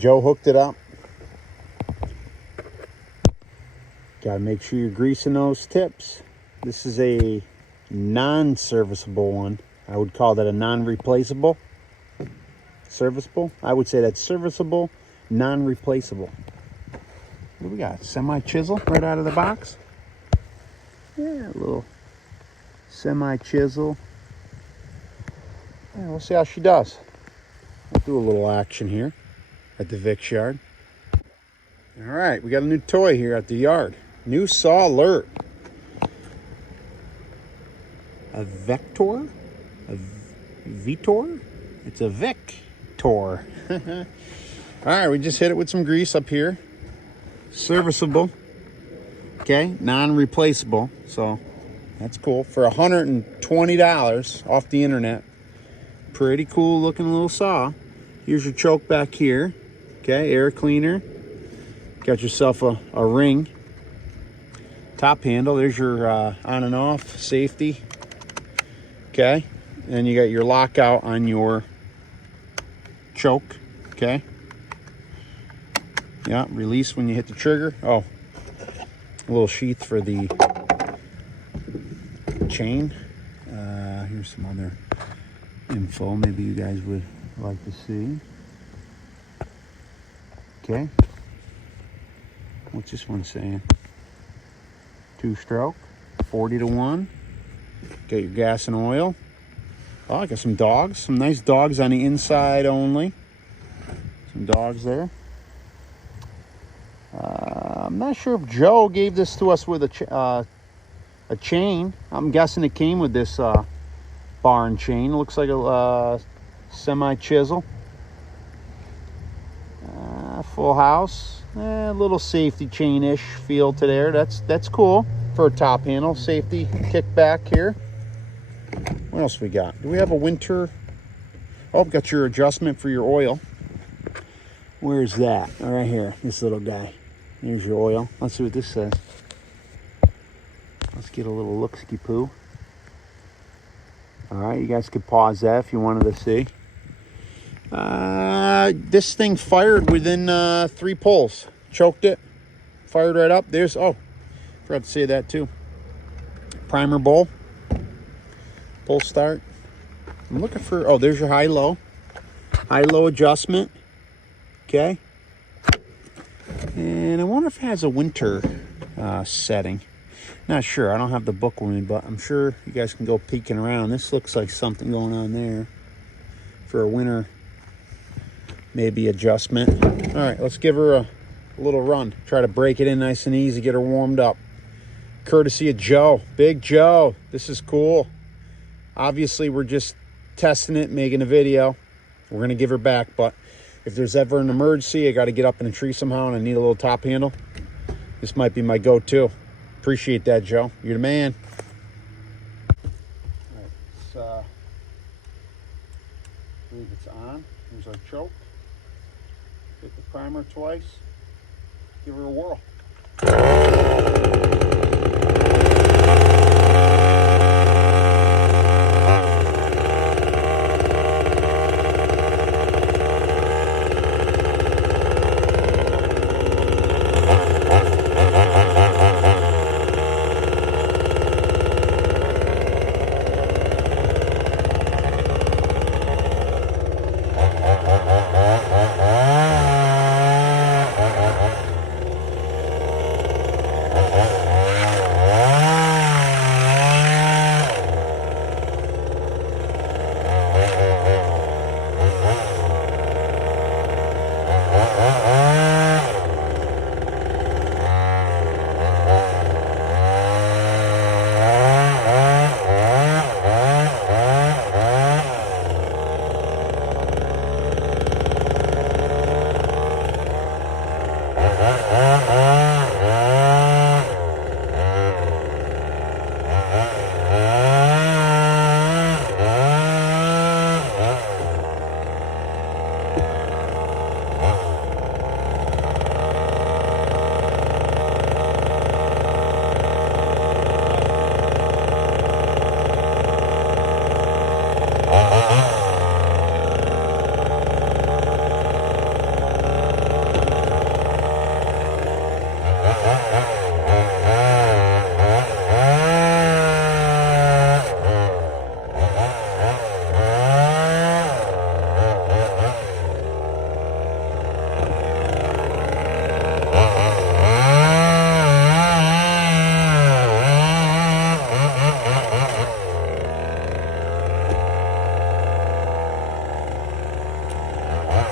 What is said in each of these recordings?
Joe hooked it up. Got to make sure you're greasing those tips. This is a non-serviceable one. I would call that a non-replaceable. Serviceable? I would say that's serviceable, non-replaceable. What do we got? Semi-chisel right out of the box? Yeah, a little semi-chisel. Yeah, we'll see how she does. I'll do a little action here at the Vic's yard. All right, we got a new toy here at the yard. New saw alert. A Vector? A Vitor? It's a Victor. All right, we just hit it with some grease up here. Serviceable. Okay, non-replaceable. So that's cool. For $120 off the internet. Pretty cool looking little saw. Here's your choke back here. Okay, air cleaner. Got yourself a ring. Top handle. There's your on and off safety. Okay, and you got your lockout on your choke. Okay. Yeah, release when you hit the trigger. Oh, a little sheath for the chain. Here's some other info maybe you guys would like to see. Okay. What's this one saying? 2-stroke, 40 to 1. Got your gas and oil. Oh, I got some dogs. Some nice dogs on the inside only. Some dogs there. I'm not sure if Joe gave this to us with a chain. I'm guessing it came with this barn chain. It looks like a semi-chisel. Full house. A little safety chain-ish feel to there. That's cool for a top handle. Safety kickback here. What else we got? Do we have a winter? Oh, got your adjustment for your oil. Where's that? Right here. This little guy. Here's your oil. Let's see what this says. Let's get a little look-ski-poo. All right, you guys could pause that if you wanted to see. This thing fired within 3 pulls. Choked it. Fired right up. There's, oh, forgot to say that too. Primer bowl. Pull start. I'm looking for, oh, there's your high-low. High-low adjustment. Okay. And I wonder if it has a winter setting. Not sure. I don't have the book with me, but I'm sure you guys can go peeking around. This looks like something going on there for a winter maybe adjustment. All right, let's give her a little run. Try to break it in nice and easy, get her warmed up. Courtesy of Joe. Big Joe. This is cool. Obviously, we're just testing it, making a video. We're going to give her back, but if there's ever an emergency, I got to get up in a tree somehow and I need a little top handle, this might be my go-to. Appreciate that, Joe. You're the man. All right, I believe it's on. Here's our choke. Hit the primer twice. Give her a whirl.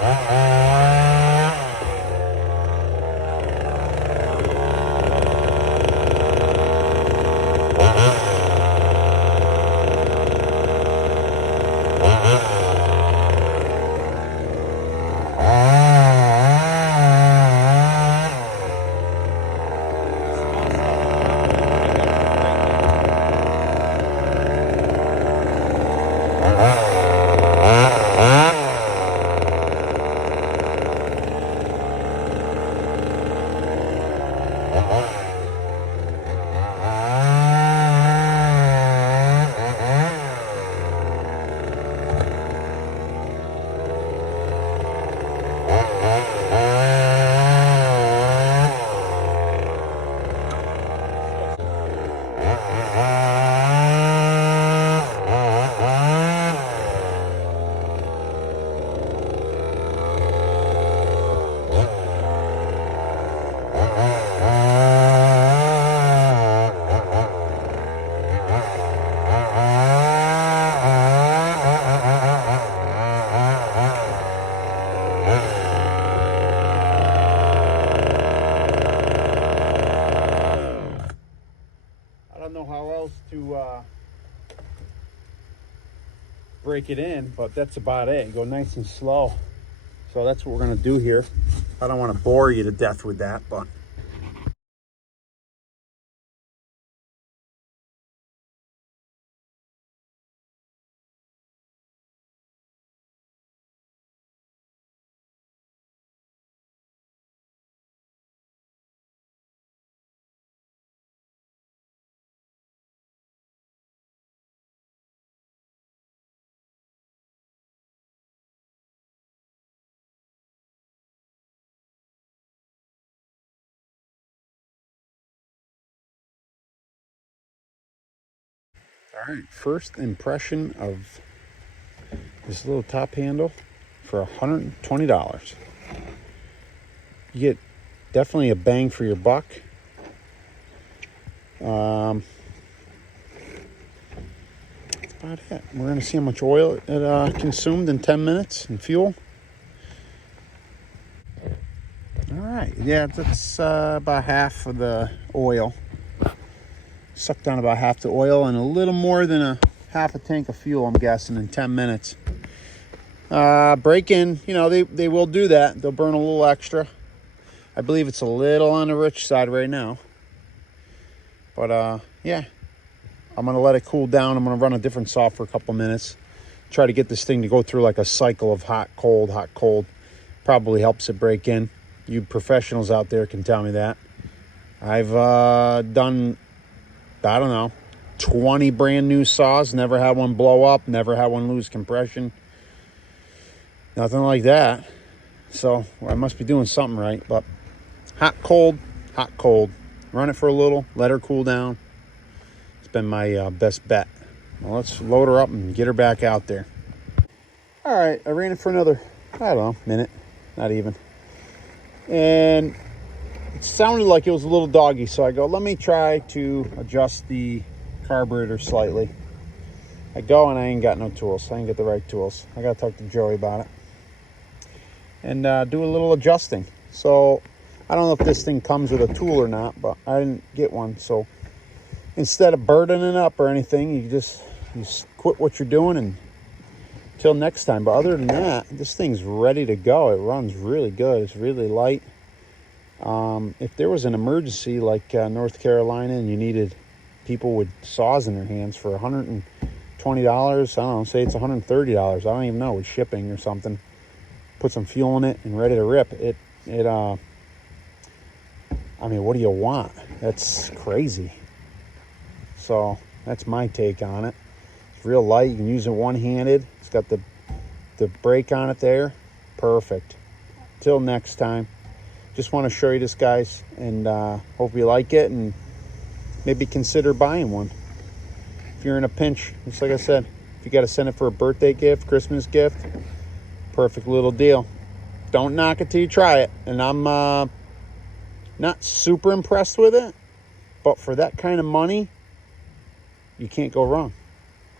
I don't know how else to break it in, but that's about it. Go nice and slow. So that's what we're going to do here. I don't want to bore you to death with that, but all right, first impression of this little top handle for $120. You get definitely a bang for your buck. That's about it. We're going to see how much oil it consumed in 10 minutes and fuel. All right, yeah, that's about half of the oil. Sucked down about half the oil and a little more than a half a tank of fuel, I'm guessing, in 10 minutes. Break in, you know, they will do that. They'll burn a little extra. I believe it's a little on the rich side right now. But yeah, I'm going to let it cool down. I'm going to run a different saw for a couple minutes. Try to get this thing to go through like a cycle of hot, cold, hot, cold. Probably helps it break in. You professionals out there can tell me that. I've done, I don't know, 20 brand new saws. Never had one blow up. Never had one lose compression. Nothing like that. So I must be doing something right. But hot, cold, hot, cold. Run it for a little. Let her cool down. It's been my best bet. Well, let's load her up and get her back out there. All right, I ran it for another, I don't know, minute. Not even. And it sounded like it was a little doggy. So I go, let me try to adjust the carburetor slightly. I go and I ain't got no tools. I ain't got the right tools. I got to talk to Joey about it. And do a little adjusting. So I don't know if this thing comes with a tool or not, but I didn't get one. So instead of burdening it up or anything, you just quit what you're doing and till next time. But other than that, this thing's ready to go. It runs really good. It's really light. If there was an emergency like North Carolina and you needed people with saws in their hands for $120, I don't know, say it's $130. I don't even know, with shipping or something. Put some fuel in it and ready to rip. I mean, what do you want? That's crazy. So that's my take on it. It's real light. You can use it one-handed. It's got the brake on it there. Perfect. Till next time. Just want to show you this, guys, and hope you like it and maybe consider buying one. If you're in a pinch, just like I said, if you got to send it for a birthday gift, Christmas gift, perfect little deal. Don't knock it till you try it. And I'm not super impressed with it, but for that kind of money, you can't go wrong.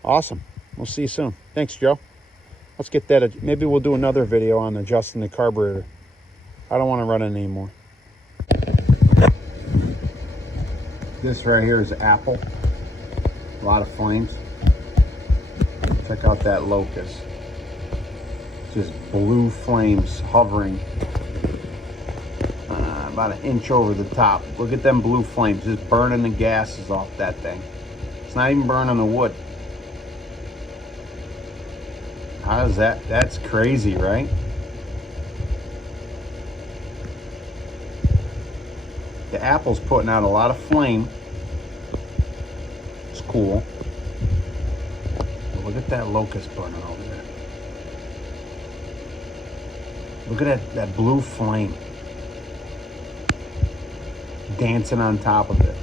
Awesome. We'll see you soon. Thanks, Joe. Let's get that. Maybe we'll do another video on adjusting the carburetor. I don't want to run it anymore. This right here is Apple. A lot of flames. Check out that locust. Just blue flames hovering about an inch over the top. Look at them blue flames just burning the gases off that thing. It's not even burning the wood. How is that? That's crazy, right? The Apple's putting out a lot of flame. It's cool. But look at that locust burning over there. Look at that blue flame dancing on top of it.